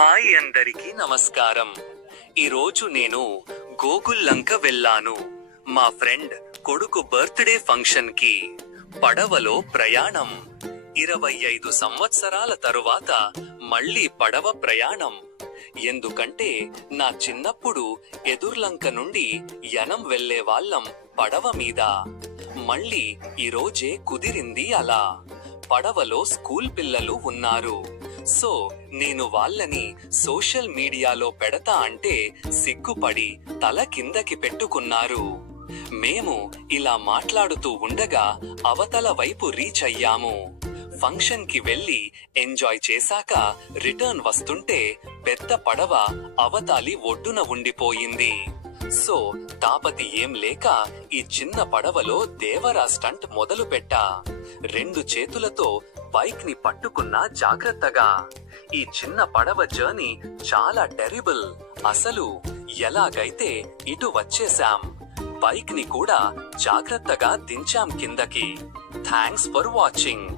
Hi అందరికీ నమస్కారం. ఈరోజు నేను గోగుల్లంక వెళ్ళాను. మా ఫ్రెండ్ కొడుకు బర్త్డే ఫంక్షన్ కి పడవలో ప్రయాణం. 25 సంవత్సరాల తరువాత మళ్ళీ పడవ ప్రయాణం. ఎందుకంటే నా చిన్నప్పుడు ఎదుర్లంక నుండి యనం వెళ్లే వాళ్ళం పడవ మీద. మళ్ళీ ఈరోజే కుదిరింది అలా. పడవలో స్కూల్ పిల్లలు ఉన్నారు. సో నేను వాళ్ళని సోషల్ మీడియాలో పెడతా అంటే సిగ్గుపడి తల కిందకి పెట్టుకున్నారు. మేము ఇలా మాట్లాడుతూ ఉండగా అవతల వైపు రీచ్ అయ్యాము. ఫంక్షన్ కి వెళ్లి ఎంజాయ్ చేశాక రిటర్న్ వస్తుంటే పెద్ద పడవ అవతాలి ఒడ్డున ఉండిపోయింది. సో తాపతి ఏం లేక ఈ చిన్న పడవలో దేవరా స్టంట్ మొదలు పెట్టా. 2 చేతులతో బైక్ ని పట్టుకున్నా జాగ్రత్తగా. ఈ చిన్న పడవ జర్నీ చాలా టెరిబుల్. అసలు ఎలాగైతే ఇటు వచ్చేశాం. బైక్ ని కూడా జాగ్రత్తగా దించాం కిందకి. Thanks for watching.